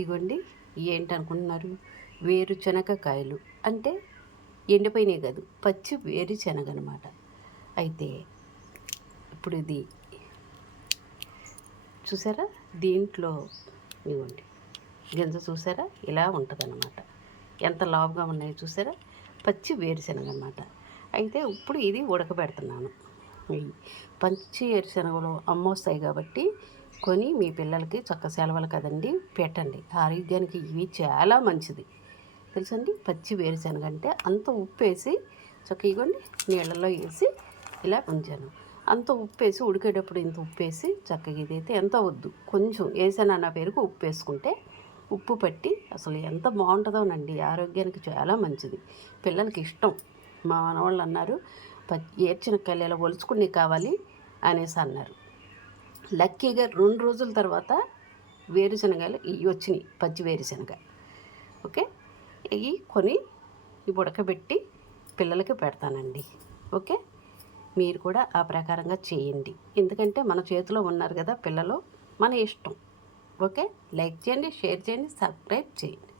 ఇగోండి ఏంటనుకుంటున్నారు, వేరుశనగ కాయలు అంటే ఎండిపోయినాయి కాదు, పచ్చి వేరుశనగ అనమాట. అయితే ఇప్పుడు ఇది చూసారా, దీంట్లో ఇవ్వండి గింజ చూసారా ఇలా ఉంటుందన్నమాట. ఎంత లావుగా ఉన్నాయో చూసారా, పచ్చి వేరుశనగ అనమాట. అయితే ఇప్పుడు ఇది ఉడకబెడుతున్నాను. ఈ పచ్చి వేరుశనగలు అమ్మొస్తాయి కాబట్టి కొని మీ పిల్లలకి చక్క సెలవులు కదండి పెట్టండి. ఆరోగ్యానికి ఇవి చాలా మంచిది తెలుసండి. పచ్చి వేరుశనగ అంటే అంత ఉప్పు వేసి చక్క ఇగోండి నీళ్ళల్లో వేసి ఇలా ఉంచాను. అంత ఉప్పు వేసి ఉడికేటప్పుడు ఇంత ఉప్పు వేసి చక్కగా ఇదైతే ఎంత వద్దు కొంచెం వేసాను అన్న పేరుకు ఉప్పు వేసుకుంటే ఉప్పు పట్టి అసలు ఎంత బాగుంటుందోనండి. ఆరోగ్యానికి చాలా మంచిది, పిల్లలకి ఇష్టం. మా మనవాళ్ళు అన్నారు ఏర్చినకాయలు ఇలా ఒలుచుకుని కావాలి అనేసి అన్నారు. లక్కీగా 2 రోజుల తర్వాత వేరుశనగలు ఇవి వచ్చినాయి, పచ్చి వేరుశనగ. ఓకే, ఇవి కొని ఉడకబెట్టి పిల్లలకి పెడతానండి. ఓకే, మీరు కూడా ఆ ప్రకారంగా చేయండి. ఎందుకంటే మన చేతిలో ఉన్నారు కదా పిల్లలు, మన ఇష్టం. ఓకే, లైక్ చేయండి, షేర్ చేయండి, సబ్స్క్రైబ్ చేయండి.